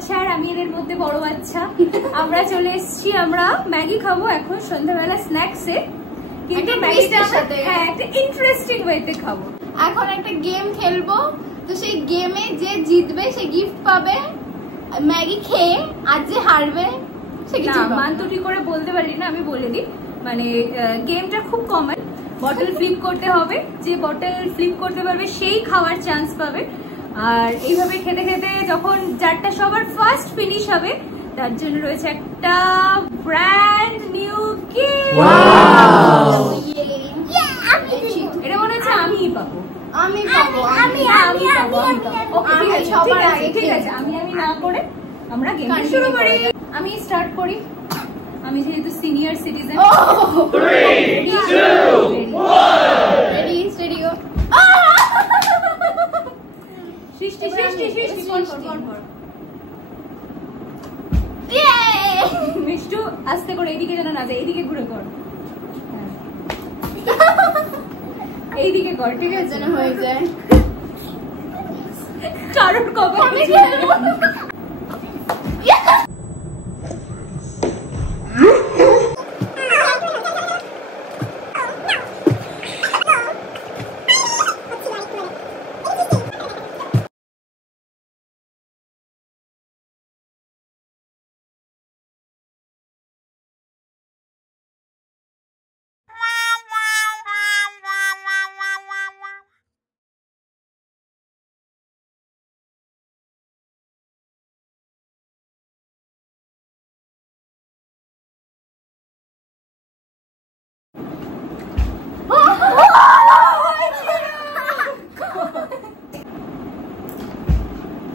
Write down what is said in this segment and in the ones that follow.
বাচ্চা আর আমি এর মধ্যে বড় বাচ্চা। আমরা চলে এসেছি, আমরা ম্যাগি খাবো এখন সন্ধ্যাবেলা স্ন্যাক্সে, কিন্তু ম্যাগিটা হ্যাঁ একটা ইন্টারেস্টিং ওয়েতে খাবো। এখন একটা গেম খেলবো, তো সেই গেমে যে জিতবে সে গিফট পাবে ম্যাগি খেয়ে, আর যে হারবে সে কিছু পাবে। মানতুটি করে বলতে পারি না, আমি বলে দিই। মানে গেমটা খুব কমন, বটল ফ্লিপ করতে হবে, যে বটল ফ্লিপ করতে পারবে সেই খাওয়ার চান্স পাবে। আর এইভাবে খেতে খেতে যখন যারটা সবার ফার্স্ট ফিনিশ হবে তার জন্য রয়েছে একটা ব্র্যান্ড নিউ গেম। এটা মনে হচ্ছে আমিই পাবো, আমি পাবো, আমি ঠিক আছে, আমি না করে আমরা গেম শুরু করি। আমি স্টার্ট করি, আমি যেহেতু সিনিয়র সিটিজেন। মিষ্টু আস্তে করে এইদিকে যেন না যায়, এইদিকে ঘুরে কর, এইদিকে কর, ঠিক আছে যেন হয়ে যায়। কারণ কবে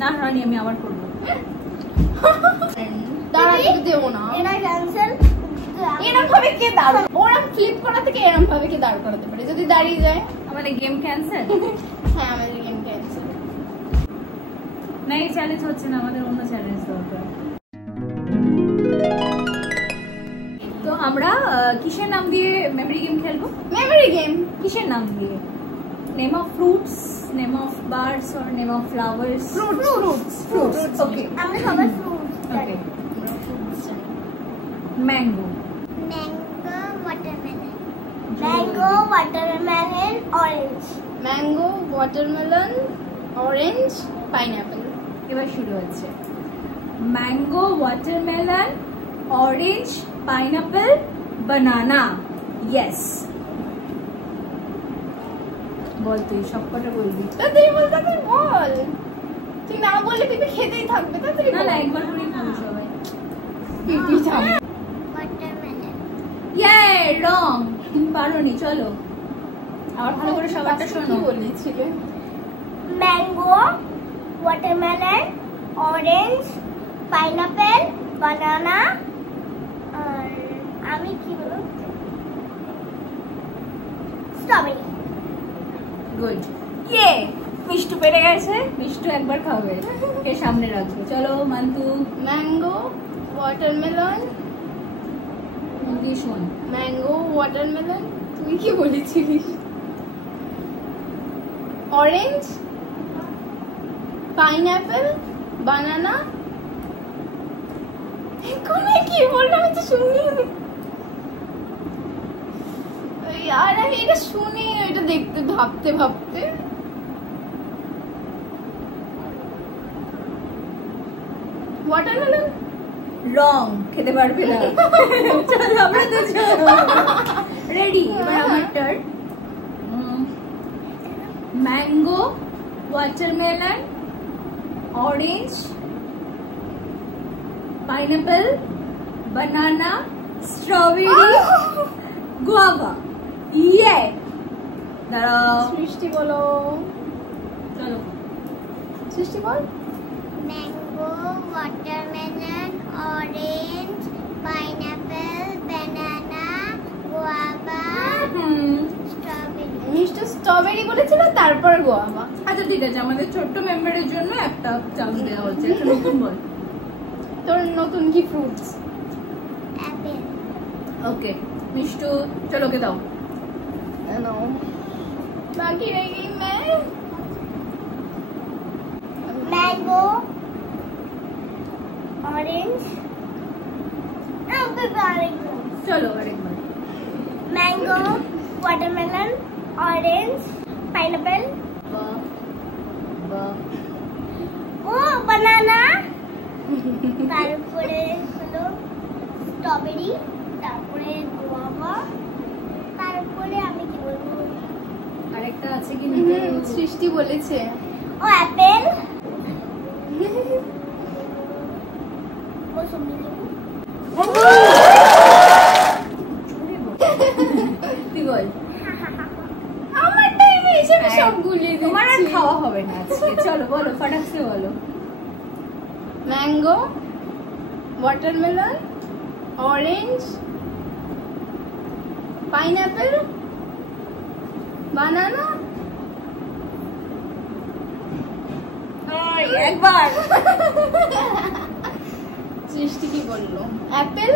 না রানি আমি আবার করবো। দেবো না, এরকম ভাবে কে দাঁড়, ওরা ফ্লিপ করা থেকে এরকম ভাবে কে দাঁড় করাতে পারে যদি দাঁড়িয়ে যায়? আমাদের গেম ক্যান্সেল। হ্যাঁ আমাদের গেম ক্যান্সেল। না এই চ্যালেঞ্জ হচ্ছে না, আমাদের অন্য চ্যালেঞ্জ দরকার। তো আমরা কিসের নাম দিয়ে মেমরি গেম খেলবো? মেমরি গেম কিসের নাম দিয়ে? Name of fruits, name of birds or name of flowers? Fruits. Okay আমরা সবাই fruits. Okay mango, mango watermelon orange, mango watermelon orange pineapple. এবার শুরু হচ্ছে mango watermelon orange pineapple banana. Yes বল, তুই সবকটা বলবি। তাড়াতাড়ি বল, তাড়াতাড়ি বল, তুই না বললে তুই তো খেতেই থাকবে। তাড়াতাড়ি না না একবার করেই খাবো সবাই। তুই থাম। ওয়াটারমেলন। ইয়ে রং, পারোনি, চলো আবার ভালো করে সবারটা শোনো। বলেছিলে ম্যাঙ্গো ওয়াটারমেলন অরেঞ্জ পাইনাপল বানানা, আর আমি কি বলবো, স্ট্রবেরি। গুড, ইয়ে মিষ্টু পেরে গেছে। মিষ্টু একবার খাবে, কে সামনে রাখবে? চলো মান্তু। ম্যাঙ্গো ওয়াটারমেলন, শোন ম্যাঙ্গো ওয়াটারমেলন, তুই কি বলেছিলিস? অরেঞ্জ পাইনাপল বানানা, কোনে কি বললাম আমি তো শুনিনি। আর আমি এটা শুনি, এটা দেখতে ভাবতে ভাবতে ওয়াটারমেলন রং খেতে পারবে না। চলো আমরা তো রেডি। এবার আমার turn. Mango watermelon orange pineapple banana strawberry guava. ইয়ে দাঁড়াও, সৃষ্টি বলো, চলো সৃষ্টি বল। Mango watermelon orange pineapple banana guava strawberry. Mishti strawberry বলেছিল, তারপর গোয়াভা। আচ্ছা ঠিক আছে, আমাদের ছোট্ট মেম্বারের জন্য একটা চান্স দেওয়া হচ্ছে। একটা নতুন বল। তোর নতুন কি ফ্রুটস? অ্যাপেল। ওকে মিষ্টু, চলো কে দাও। নাও, বাকি রয়ে গई मैं। Mango orange. চলো আরেকবার। Mango, watermelon, orange, pineapple. Oh, banana. তারপরে হলো স্ট্রবেরি, তারপরে গুয়াভা, তারপরে আমি কি বলবো, আরেকটা আছে কিন্তু সৃষ্টি বলেছে। ও অ্যাপেল, মৌসুমী লেবু। তুই বল। আমার টাইমে এসব সব গুলিয়ে দিচ্ছি। তোমার আর খাওয়া হবে না আজকে। চলো বলো, ফটাকসে বলো। ম্যাঙ্গো, ওয়াটারমেলন, অরেঞ্জ, পাইনঅ্যাপেল, বানানা। একবার। সৃষ্টি কি বললো? অ্যাপেল,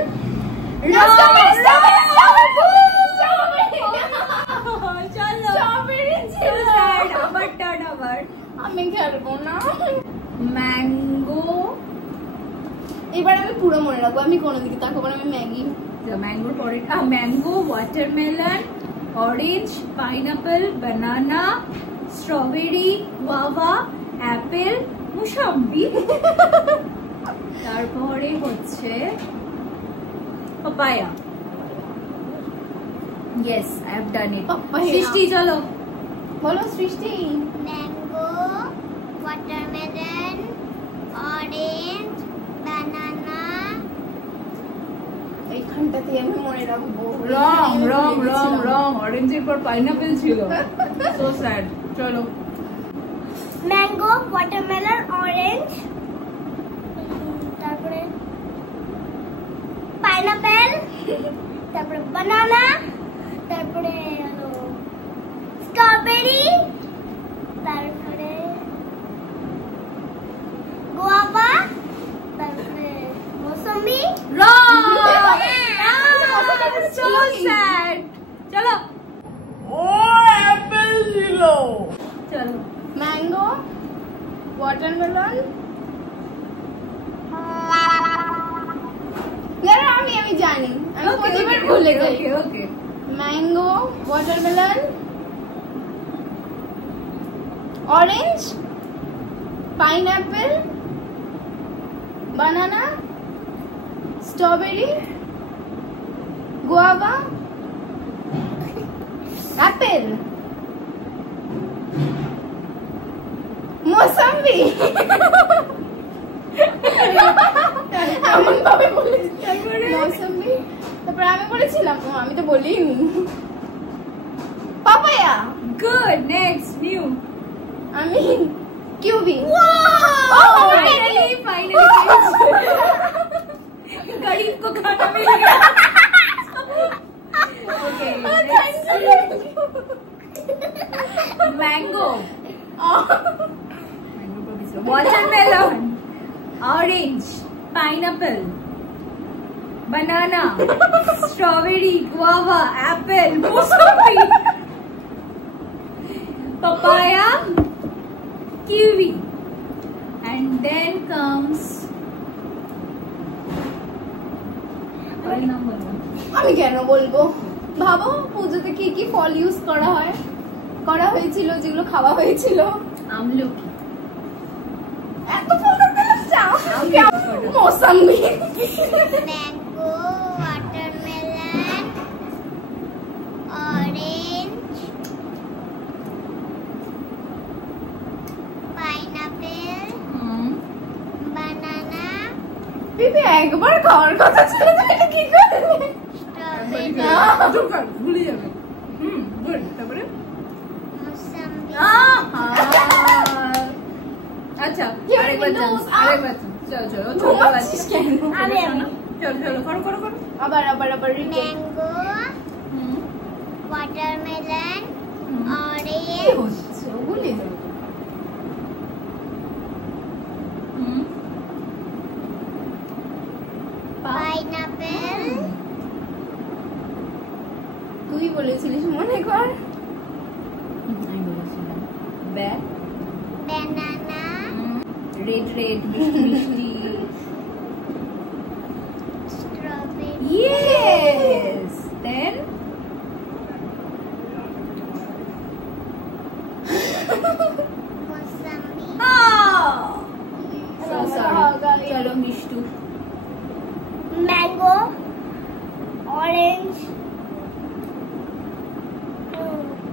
আমি খেলবো না। ম্যাঙ্গো, এবার আমি পুরো মনে রাখবো, আমি কোনো দিকে তাকাবো না। আমি ম্যাগি, ম্যাঙ্গোর পরে ম্যাঙ্গো, ওয়াটারমেলন, অরেঞ্জ, পাইনাপেল, বানানা, স্ট্রবেরি, গুয়াভা, অ্যাপেল, মুসাম্বি, তারপরে হচ্ছে papaya. Yes, I have done it. Papaya. সৃষ্টি চলো বলো সৃষ্টি। ম্যাঙ্গো, ওয়াটারমেলন, অরেঞ্জ, বানানা। এইখানটাতে আমি মনে রাখবো। রং রং রং রং অরেঞ্জের পর পাইনাপেল ছিল। So sad. চলো ম্যাঙ্গো, ওয়াটারমেলন, অরেঞ্জ, তারপরে পাইনাপেল, তারপরে বানানা, তারপরে স্ট্রবেরি, তারপরে গুয়াভা, তারপরে মৌসুমী। রং। So sad. চলো ও অ্যাপেল ছিল। চলো ম্যাঙ্গো, ওয়াটারমেলন, আমি জানি, আমি প্রতিবার ভুলে যাই। ওকে ওকে। ম্যাঙ্গো, ওয়াটারমেলন, অরেঞ্জ, পাইনঅ্যাপেল, বানানা, স্ট্রবেরি, গুয়াভা, অ্যাপেল, মৌসুমী। এমন ভাবে বলেছি। মৌসুমী, তারপর আমি বলেছিলাম, আমি তো বলিনি। পাপায়া। গুড। Next new. আমি কিউবি। फाइनली फाइनली गरीब को खाना मिल गया। Okay mango, watermelon, orange, pineapple, banana, strawberry, guava, apple, mausami, papaya, kiwi, and then comes আমি কেন বলবো? ভাবো পুজোতে কি কি ফল ইউজ করা হয়েছিল, যেগুলো খাওয়া হয়েছিল। আমলকি। এত ফল করতে চাও? মৌসুমী। ম্যাঙ্গো, ওয়াটারমেলন, অরেঞ্জ, পাইনাপেল, বানানা, দিদি একবার খাওয়ার কথা ছিল, এটা কি করলে? স্ট্রবেরি, ভুলে যাবে। গুড। তারপরে মৌসুমী। আচ্ছা You're আরেকবার gonna চান্স, lose. আরেকবার চান্স। চলো চলো ছোট ঘুমাচ্ছিস বাচ্চা। কেন? চলো চলো করো করো করো। আবার রিটেক। ম্যাঙ্গো, ওয়াটারমেলন, কি অরেঞ্জ, হচ্ছে? বলে দাও। পাইনাপেল, তুই বলেছিলিস মনে কর। আমি বলেছিলাম ব্যাগ, বানানা, রেড রেড মিষ্টি মিষ্টি, Mossambi. So sorry. चलो मिष्टू. Mango. Orange.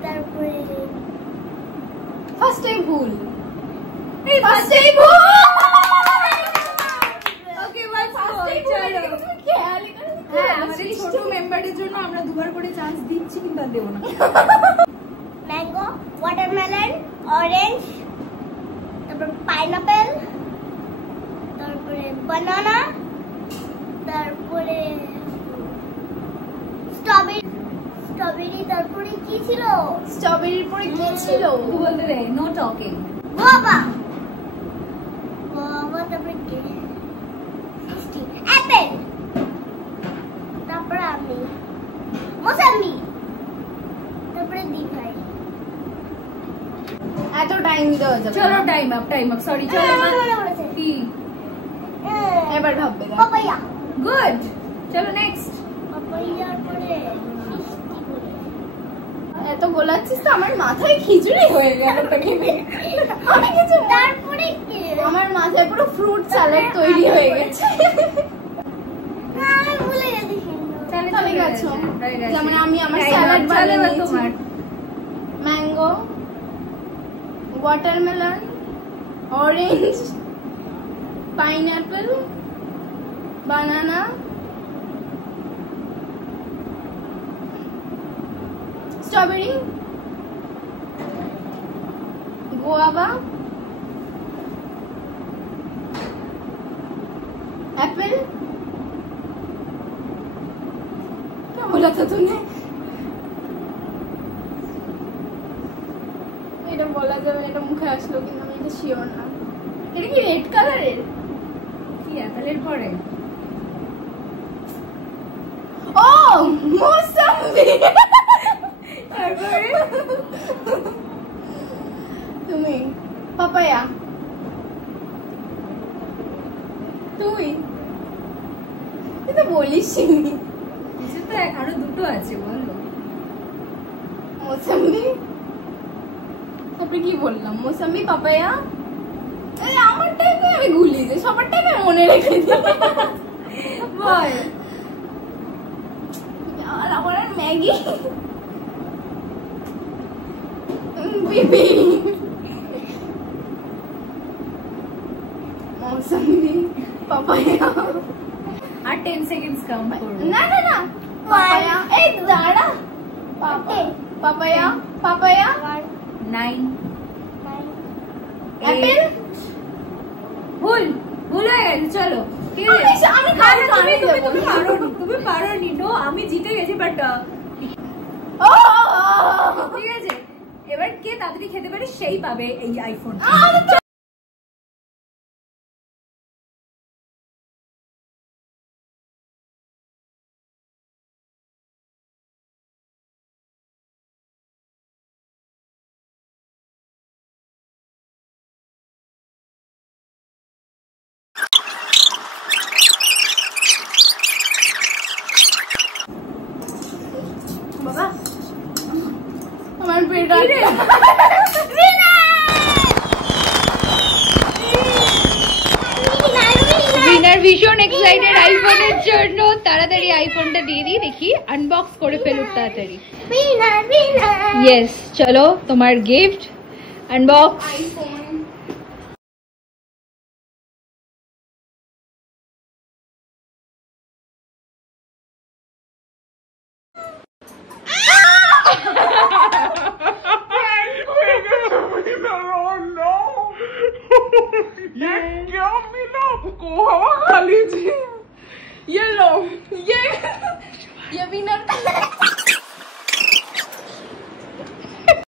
তারপরে ফার্স্ট টাইম ভুল এই ফার্স্ট টাইম ভুল ওকে বাস চলো. খেয়ালি করে হ্যাঁ আমাদের ছোট মেম্বারের জন্য আমরা দুবার করে চান্স দিচ্ছি কিন্তু আর দেব না. ম্যাঙ্গো, ওয়াটারমেলন, অরেঞ্জ, তারপর পাইনাপেল, তারপরে বানানা, তারপরে স্ট্রবেরি, তারপরে কি ছিল? স্ট্রবেরির পরে কি ছিল? তুই বলতে দে, নো টকিং. গোয়াভা, তারপরে কি? অ্যাপেল, তারপরে আমি মোসাম্বি, তারপরে দিখাই. এত টাইম দেওয়া যাবে চলো টাইম আপ সরি চলো কি এবার ভাববে পাপায়া, গুড. চলো নেক্সট. পাপায়ার পরে এত গোলাচ্ছিস তো আমার মাথায় খিচুড়ি হয়ে গেল তোকে আমি কিছু তারপরে কি? আমার মাথায় পুরো ফ্রুট স্যালাড তৈরি হয়ে গেছে না, আমি ভুলে গেছি. চলে গেছো যেমন আমি আমার স্যালাড বানিয়ে নিয়েছি ম্যাঙ্গো ওয়াটারমেলন অরেঞ্জ পাইনাপেল বানানা স্ট্রবেরি গোয়াভা অ্যাপেল क्या बोला था तूने এটা বলা যাবে এটা মুখে আসলো কিন্তু আমি এটা শিওর না এটা কি রেড কালারের কি অ্যাপেলের পরে ও মোসাম্বি তারপরে তুমি পাপায়া তুই এটা বলিস নি কিছু তো আরো দুটো আছে বলো. মোসাম্বি তারপরে কি বললাম মোসাম্বি পাপায়া এই আমারটাই তো আমি ভুলি যে সবারটাই আমি মনে রেখে দিই বল. আর আমার আর ম্যাগি বিবি মৌসুমি পাপায়া আর 10 সেকেন্ডস কাউন্ট করব. না না না পাপায়া এই দাঁড়া পাপায়া পাপায়া 9 অ্যাপেল ভুল হয়ে গেছে. চলো ঠিক আছে. আমি কাউন্ট তুমি পারোনি. নো আমি জিতে গেছি বাট ও ঠিক আছে এবার কে তাড়াতাড়ি খেতে পারে সেই পাবে এই আইফোন. বাবা আমার পেট উইনার ভীষণ এক্সাইটেড আইফোনের জন্য. তাড়াতাড়ি আইফোনটা দিয়ে দিই দেখি আনবক্স করে ফেলুক তাড়াতাড়ি. ইয়েস চলো তোমার গিফট আনবক্স. আইফোন क्या मिला आपको? हवा खा लीजिए. ये लो ये विनर